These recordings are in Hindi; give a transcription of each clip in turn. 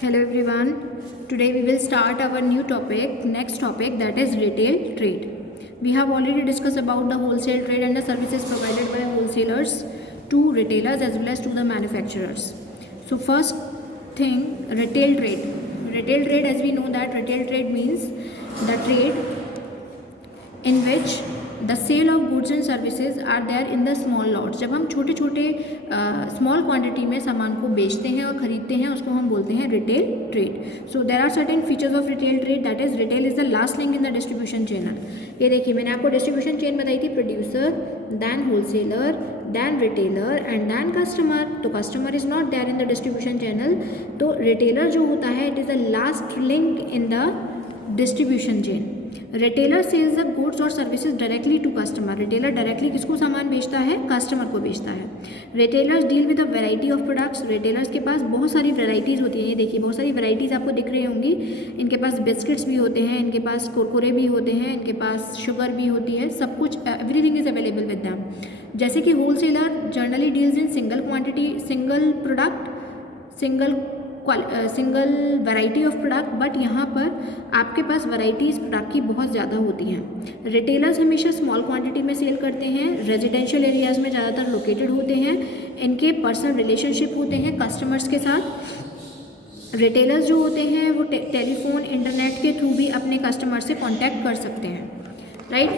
Hello everyone. Today we will start our new topic, next topic, that is retail trade. We have already discussed about the wholesale trade and the services provided by wholesalers to retailers as well as to the manufacturers. So first thing, retail trade. Retail trade, as we know that retail trade means the trade in which the sale of goods and services are there in the small lots. जब हम छोटे छोटे स्मॉल क्वांटिटी में सामान को बेचते हैं और ख़रीदते हैं उसको हम बोलते हैं retail trade. So there are certain features of retail trade, that is retail is the last link in the distribution channel. ये देखिए मैंने आपको डिस्ट्रीब्यूशन चेन बताई थी, producer then wholesaler then retailer and then customer. तो customer is not there in the distribution channel. तो रिटेलर जो होता है it is the last link in the distribution chain. Retailer sells the goods और services directly to customer. Retailer directly किसको सामान बेचता है? कस्टमर को बेचता है. Retailers deal with a variety of products. Retailers के पास बहुत सारी वैरायटीज़ होती हैं. ये देखिए बहुत सारी वैरायटीज़ आपको दिख रही होंगी. इनके पास बिस्किट्स भी होते हैं, इनके पास कुरकुरे भी होते हैं, इनके पास शुगर भी होती है, सब कुछ everything is available with them. जैसे कि wholesaler generally deals in single quantity, single product, single variety of product, but यहाँ पर आपके पास वैराइटीज़ प्रोडक्ट की बहुत ज़्यादा होती हैं. रिटेलर्स हमेशा स्मॉल क्वांटिटी में सेल करते हैं, रेजिडेंशियल एरियाज़ में ज़्यादातर लोकेटेड होते हैं. इनके पर्सनल रिलेशनशिप होते हैं कस्टमर्स के साथ. रिटेलर्स जो होते हैं वो टेलीफोन इंटरनेट के थ्रू भी अपने कस्टमर से कॉन्टैक्ट कर सकते हैं, राइट.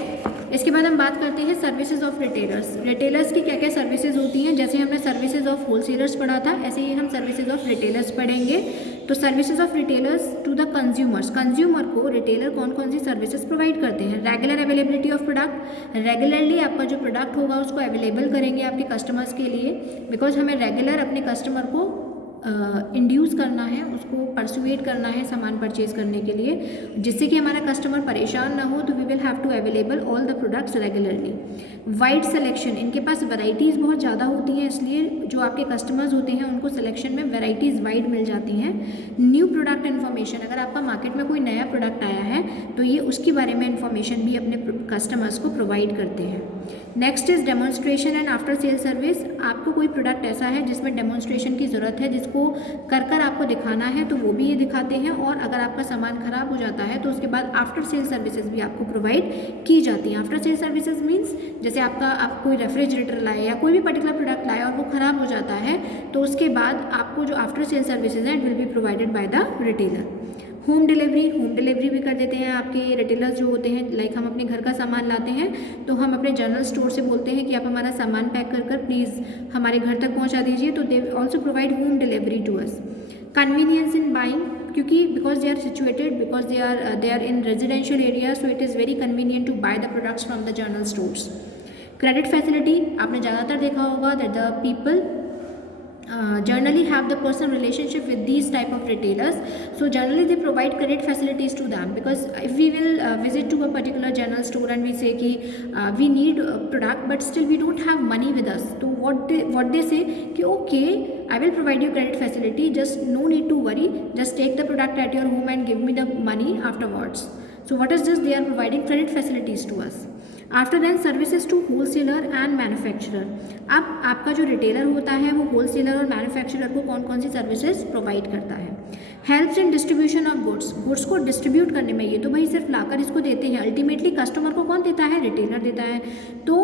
इसके बाद हम बात करते हैं सर्विसेज ऑफ रिटेलर्स. रिटेलर्स की क्या क्या सर्विसेज होती हैं. जैसे हमने सर्विसेज ऑफ होलसेलर्स पढ़ा था, ऐसे ही हम सर्विसेज ऑफ रिटेलर्स पढ़ेंगे. तो services of retailers to the consumers. Consumer को रिटेलर कौन कौन सी सर्विसेज प्रोवाइड करते हैं. Regular availability of product. Regularly आपका जो प्रोडक्ट होगा उसको अवेलेबल करेंगे आपके कस्टमर्स के लिए, बिकॉज हमें रेगुलर अपने कस्टमर को इंड्यूस करना है, उसको परसुएट करना है सामान परचेज करने के लिए, जिससे कि हमारा कस्टमर परेशान ना हो. तो we will have to available all the products regularly. Wide selection. इनके पास वैरायटीज़ बहुत ज़्यादा होती हैं, इसलिए जो आपके कस्टमर्स होते हैं उनको सिलेक्शन में वैरायटीज़ वाइड मिल जाती हैं. New product information. अगर आपका मार्केट में कोई नया प्रोडक्ट आया है तो ये उसके बारे में इन्फॉर्मेशन भी अपने कस्टमर्स को प्रोवाइड करते हैं. Next is demonstration and after sale service. आपको कोई प्रोडक्ट ऐसा है जिसमें डेमोन्स्ट्रेशन की ज़रूरत है, जिसको कर आपको दिखाना है, तो वो भी ये दिखाते हैं. और अगर आपका सामान ख़राब हो जाता है तो उसके बाद आफ्टर सेल सर्विसेज भी आपको प्रोवाइड की जाती हैं. आफ्टर सेल सर्विसेज मीन्स जैसे आप कोई रेफ्रिजरेटर लाए या कोई भी पर्टिकुलर प्रोडक्ट लाए और वो ख़राब हो जाता है तो उसके बाद आपको जो आफ्टर सेल सर्विसेज हैं it will be provided by the retailer. Home delivery भी कर देते हैं आपके रिटेलर्स जो होते हैं. लाइक हम अपने घर का सामान लाते हैं तो हम अपने जनरल स्टोर से बोलते हैं कि आप हमारा सामान पैक कर प्लीज़ हमारे घर तक पहुंचा दीजिए. तो they also provide home delivery to us. Convenience in buying, क्योंकि because they are situated, because they are in residential area, so it is very convenient to buy the products from the general stores. Credit facility. आपने ज़्यादातर देखा होगा that the people generally have the personal relationship with these type of retailers, so generally they provide credit facilities to them. Because if we will visit to a particular general store and we say ki we need a product but still we don't have money with us, so what they say ki okay, I will provide you credit facility, just no need to worry, just take the product at your home and give me the money afterwards. So what is this? They are providing credit facilities to us. After than services to wholesaler and manufacturer. अब आपका जो रिटेलर होता है वो होलसेलर और मैन्युफैक्चरर को कौन कौन सी सर्विसेज प्रोवाइड करता है. Helps in distribution of goods को डिस्ट्रीब्यूट करने में. ये तो भाई सिर्फ लाकर इसको देते हैं, अल्टीमेटली कस्टमर को कौन देता है? रिटेलर देता है. तो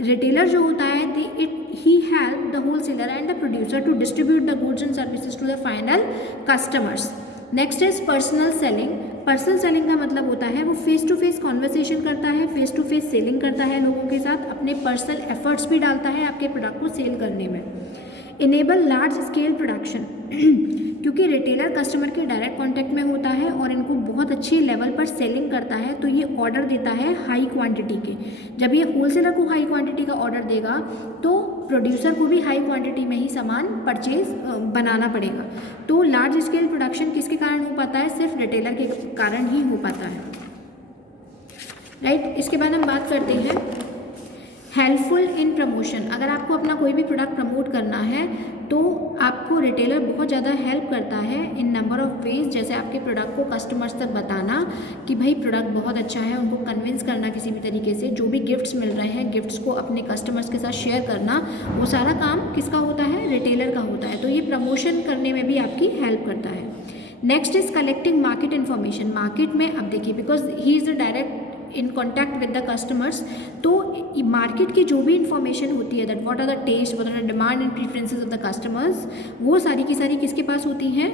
रिटेलर जो होता है he help the wholesaler and the producer to distribute the goods and services to the final customers. Next is personal selling. Personal selling का मतलब होता है वो फेस टू फेस कॉन्वर्सेशन करता है, फेस टू फेस सेलिंग करता है लोगों के साथ, अपने पर्सनल एफर्ट्स भी डालता है आपके प्रोडक्ट को सेल करने में. Enable large scale production. क्योंकि रिटेलर कस्टमर के डायरेक्ट कांटेक्ट में होता है और इनको बहुत अच्छे लेवल पर सेलिंग करता है, तो ये ऑर्डर देता है हाई क्वांटिटी के. जब ये होलसेलर को हाई क्वांटिटी का ऑर्डर देगा तो प्रोड्यूसर को भी हाई क्वांटिटी में ही सामान परचेज बनाना पड़ेगा. तो लार्ज स्केल प्रोडक्शन किसके कारण हो पाता है? सिर्फ रिटेलर के कारण ही हो पाता है, राइट. इसके बाद हम बात करते हैं हेल्पफुल इन प्रमोशन, अगर आपको अपना कोई भी प्रोडक्ट प्रमोट करना है तो आपको रिटेलर बहुत ज़्यादा हेल्प करता है इन नंबर ऑफ़ वेज। जैसे आपके प्रोडक्ट को कस्टमर्स तक बताना कि भाई प्रोडक्ट बहुत अच्छा है, उनको कन्विंस करना किसी भी तरीके से, जो भी गिफ्ट्स मिल रहे हैं गिफ्ट्स को अपने कस्टमर्स के साथ शेयर करना, वो सारा काम किसका होता है, रिटेलर का होता है। तो ये प्रमोशन करने में भी आपकी हेल्प करता है। Next is collecting market information. Market में अब देखिए, because he is the direct in contact with the customers, तो मार्केट की जो भी इंफॉर्मेशन होती है, that what are the taste, what are the demand and preferences of the customers, वो सारी की सारी किसके पास होती हैं,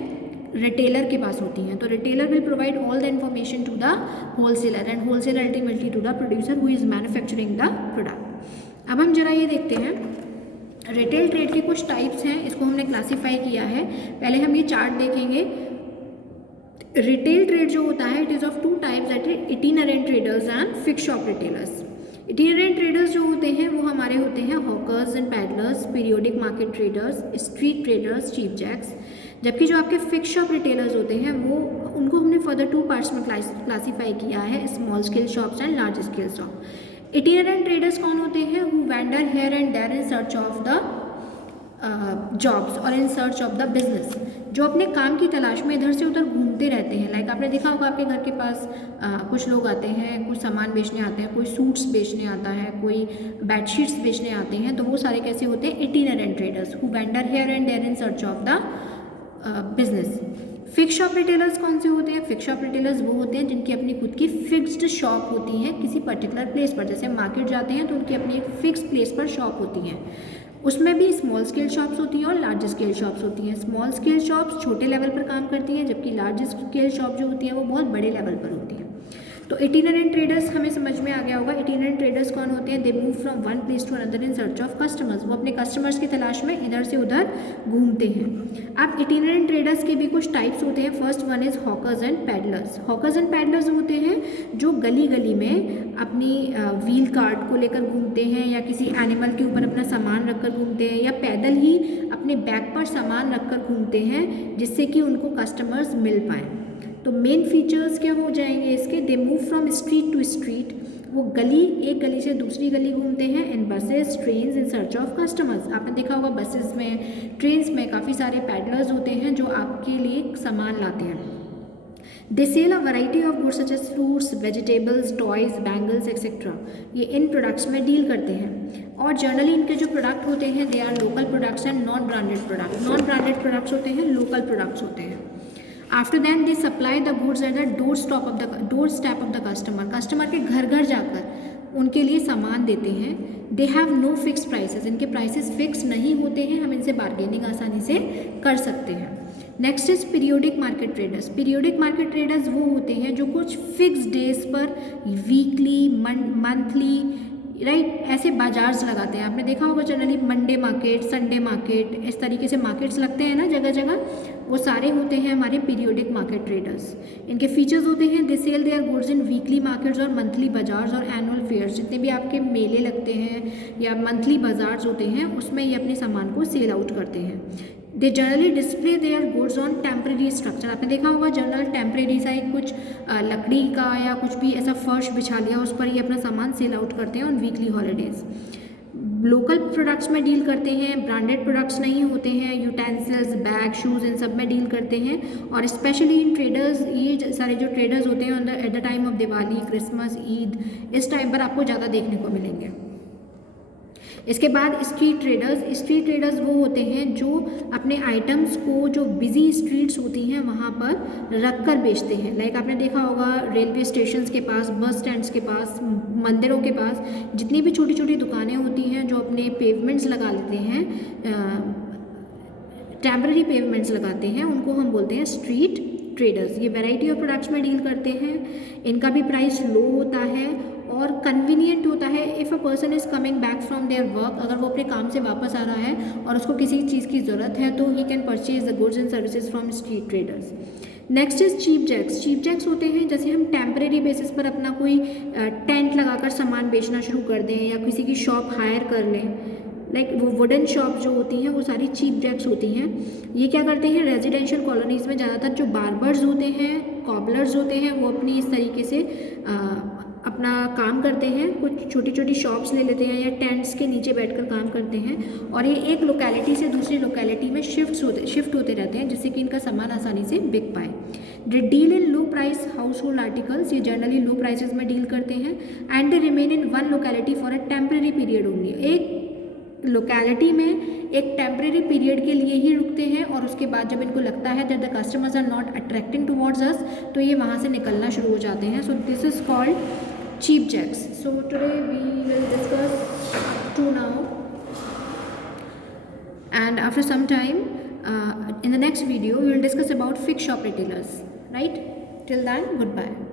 रिटेलर के पास होती हैं। तो retailer will provide all the information to the wholesaler and wholesaler ultimately to the producer who is manufacturing the product. अब हम जरा ये देखते हैं रिटेल ट्रेड के कुछ टाइप्स हैं, इसको हमने क्लासीफाई किया है। पहले हम ये चार्ट देखेंगे। रिटेल ट्रेड जो होता है it is of two types, that is itinerant traders and fixed shop retailers. Itinerant traders जो होते हैं वो हमारे होते हैं hawkers and peddlers, periodic market traders, street traders, cheap jacks. जबकि जो आपके फिक्स्ड शॉप रिटेलर्स होते हैं वो उनको हमने फर्दर टू पार्ट्स में क्लासीफाई किया है, small scale shops and large scale shop. Itinerant traders कौन होते हैं, who vendor here and there in search of the jobs और in search of the business, जो अपने काम की तलाश में इधर से उधर घूमते रहते हैं। लाइक आपने देखा होगा आपके घर के पास कुछ लोग आते हैं, कुछ सामान बेचने आते हैं, कोई सूट्स बेचने आता है, कोई बेडशीट्स बेचने आते हैं, तो वो सारे कैसे होते हैं, itinerant traders who vendor here and there in search of the business. Fix shop retailers कौन से होते हैं, फिक्स शॉप रिटेलर्स वो होते हैं जिनकी अपनी खुद की फिक्स्ड शॉप होती है किसी पर्टिकुलर प्लेस पर। जैसे मार्केट जाते हैं तो उनकी अपनी एक फिक्स प्लेस पर शॉप होती है। उसमें भी स्मॉल स्केल शॉप्स होती हैं और लार्ज स्केल शॉप्स होती हैं। स्मॉल स्केल शॉप्स छोटे लेवल पर काम करती हैं, जबकि लार्ज स्केल शॉप जो होती है वो बहुत बड़े लेवल पर होती है। तो इटिनरेंट ट्रेडर्स हमें समझ में आ गया होगा। इटिनरेंट ट्रेडर्स कौन होते हैं, they move from one place to another in search of customers, वो अपने कस्टमर्स की तलाश में इधर से उधर घूमते हैं। अब इटिनरेंट ट्रेडर्स के भी कुछ टाइप्स होते हैं। First one is hawkers and peddlers. Hawkers and peddlers होते हैं जो गली गली में अपनी व्हील कार्ट को लेकर घूमते हैं, या किसी एनिमल के ऊपर अपना सामान रखकर घूमते हैं, या पैदल ही अपने बैग पर सामान रखकर घूमते हैं जिससे कि उनको कस्टमर्स मिल पाएँ। तो मेन फीचर्स क्या हो जाएंगे इसके, they move from street to street, वो एक गली से दूसरी गली घूमते हैं, in buses trains in search of customers. आपने देखा होगा बसेस में, ट्रेन्स में काफ़ी सारे पैडलर्स होते हैं जो आपके लिए सामान लाते हैं। They sell a variety of goods such as fruits, vegetables, toys, bangles etcetera. ये इन प्रोडक्ट्स में डील करते हैं। और जनरली इनके जो प्रोडक्ट होते हैं they are local products and non branded product. Non branded products होते हैं, लोकल प्रोडक्ट्स होते हैं। After than they supply the goods at the doorstep of the customer. Customer के घर घर जाकर उनके लिए सामान देते हैं। They have no fix prices, इनके प्राइसेस फिक्स नहीं होते हैं, हम इनसे बार्गेनिंग आसानी से कर सकते हैं। Next is periodic market traders. Periodic market traders वो होते हैं जो कुछ फिक्स डेज पर वीकली, मंथली, राइट, ऐसे बाजार्स लगाते हैं। आपने देखा होगा generally Monday market, Sunday market, इस तरीके से मार्केट्स लगते हैं ना जगह जगह, वो सारे होते हैं हमारे पीरियोडिक मार्केट ट्रेडर्स। इनके फीचर्स होते हैं, they sell their goods in weekly markets और मंथली बाजार्स और एनुअल फेयर्स। जितने भी आपके मेले लगते हैं या मंथली बाजार्स होते हैं उसमें ये अपने सामान को सेल आउट करते हैं। They generally display their goods on temporary structure. आपने देखा होगा जनरल टेम्प्रेरी सा एक कुछ लकड़ी का या कुछ भी ऐसा फर्श बिछा लिया, उस पर ये अपना सामान सेल आउट करते हैं on weekly holidays. Local products में डील करते हैं, ब्रांडेड प्रोडक्ट्स नहीं होते हैं, यूटेंसिल्स, बैग, शूज़, इन सब में डील करते हैं। और स्पेशली इन ट्रेडर्स, ये सारे जो ट्रेडर्स होते हैं at the time of Diwali, Christmas, Eid, इस टाइम पर आपको ज़्यादा देखने को मिलेंगे। इसके बाद स्ट्रीट ट्रेडर्स। स्ट्रीट ट्रेडर्स वो होते हैं जो अपने आइटम्स को जो बिजी स्ट्रीट्स होती हैं वहाँ पर रख कर बेचते हैं। लाइक आपने देखा होगा रेलवे स्टेशंस के पास, बस स्टैंड्स के पास, मंदिरों के पास जितनी भी छोटी छोटी दुकानें होती हैं जो अपने पेवमेंट्स लगा लेते हैं, टेम्पररी पेवमेंट्स लगाते हैं, उनको हम बोलते हैं स्ट्रीट ट्रेडर्स। ये वैरायटी ऑफ प्रोडक्ट्स में डील करते हैं, इनका भी प्राइस लो होता है और कन्वीनियंट होता है। If a person is coming back from their work, अगर वो अपने काम से वापस आ रहा है और उसको किसी चीज़ की ज़रूरत है तो he can purchase the goods and services from street traders. Next is cheap jacks. Cheap jacks होते हैं जैसे हम टेम्परेरी बेसिस पर अपना कोई टेंट लगाकर सामान बेचना शुरू कर दें या किसी की शॉप हायर कर लें, लाइक वो वुडन शॉप जो होती हैं वो सारी चीप जैक्स होती हैं। ये क्या करते हैं, रेजिडेंशियल कॉलोनीज़ में ज़्यादातर जो बार्बर्स होते हैं, कॉबलर्स होते हैं, वो अपनी इस तरीके से अपना काम करते हैं, कुछ छोटी छोटी शॉप्स ले लेते हैं या टेंट्स के नीचे बैठकर काम करते हैं और ये एक लोकेलिटी से दूसरी लोकेलिटी में शिफ्ट होते रहते हैं जिससे कि इनका सामान आसानी से बिक पाए। They deal in low price house hold articles, ये जनरली लो प्राइसेस में डील करते हैं। And they remain in one locality for a temporary period only, एक लोकेलिटी में एक टेम्परेरी पीरियड के लिए ही रुकते हैं और उसके बाद जब इनको लगता है that the customers are not attracting towards us तो ये वहाँ से निकलना शुरू हो जाते हैं। So this is called cheap jacks. So today we will discuss up to now, and after some time in the next video we will discuss about fixed shop retailers, right? Till then, goodbye.